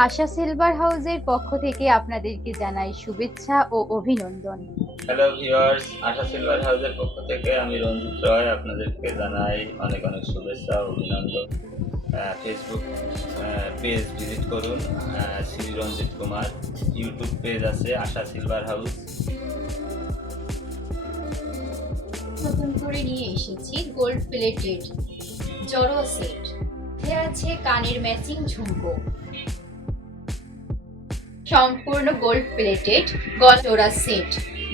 আশা silver হাউসের পক্ষ থেকে আপনাদেরকে জানাই শুভেচ্ছা ও অভিনন্দন। হ্যালো ভিউয়ার্স, আশা সিলভার হাউসের পক্ষ থেকে আমি রঞ্জিত রয় আপনাদেরকে জানাই অনেক অনেক শুভেচ্ছা ও অভিনন্দন। ফেসবুক পেজ ভিজিট করুন, শ্রী রঞ্জিত কুমার। ইউটিউব পেজ আছে আশা সিলভার হাউস। নতুন করে নিয়ে এসেছি গোল্ড প্লেটেড জড়ো সেট। এতে আছে কানের ম্যাচিং ঝুমকো, সম্পূর্ণ গোল্ড প্লেটেড গলজোড়া সেট।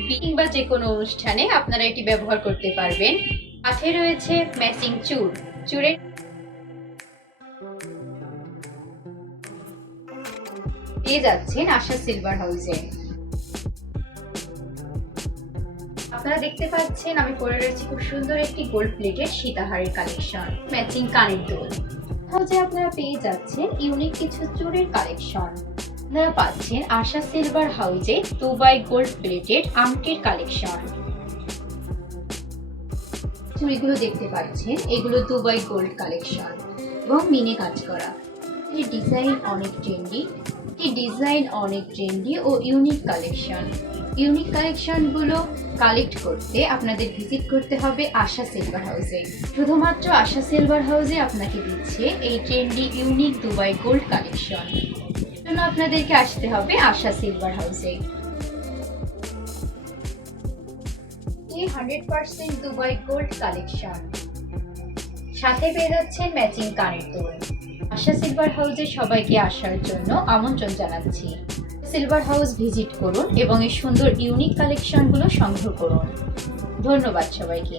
বিয়ে বা যে কোনো অনুষ্ঠানে আপনারা এটি ব্যবহার করতে পারবেন। সাথে রয়েছে ম্যাচিং চুড়ের পেয়ে যাচ্ছেন আশা সিলভার হাউসে। আপনারা দেখতে পাচ্ছেন আমি পরে রয়েছি খুব সুন্দর একটি গোল্ড প্লেটেড সীতাহারের কালেকশন, ম্যাচিং কানের দুল। হাউসে আপনারা পেয়ে যাচ্ছেন ইউনিক কিছু চুড়ির কালেকশন। আপনারা পাচ্ছেন আশা সিলভার হাউসে দুবাই গোল্ড প্লেটেড আংটির কালেকশন। চুড়িগুলো দেখতে পাচ্ছেন, এগুলো দুবাই গোল্ড কালেকশন এবং মিনে কাজ করা। এই ডিজাইন অনেক ট্রেন্ডি ও ইউনিক কালেকশন। ইউনিক কালেকশনগুলো কালেক্ট করতে আপনাদের ভিজিট করতে হবে আশা সিলভার হাউসে। শুধুমাত্র আশা সিলভার হাউসে আপনাকে দিচ্ছে এই trendy unique Dubai gold collection. জন্য আপনাদেরকে আসতে হবে আশা সিলভার হাউসে। 100% দুবাই গোল্ড কালেকশন, সাথে পেয়ে যাচ্ছেন ম্যাচিং কানের দুল। আশা সিলভার হাউসে সবাইকে আসার জন্য আমন্ত্রণ জানাচ্ছি। সিলভার হাউস ভিজিট করুন এবং এই সুন্দর ইউনিক কালেকশনগুলো সংগ্রহ করুন। ধন্যবাদ সবাইকে।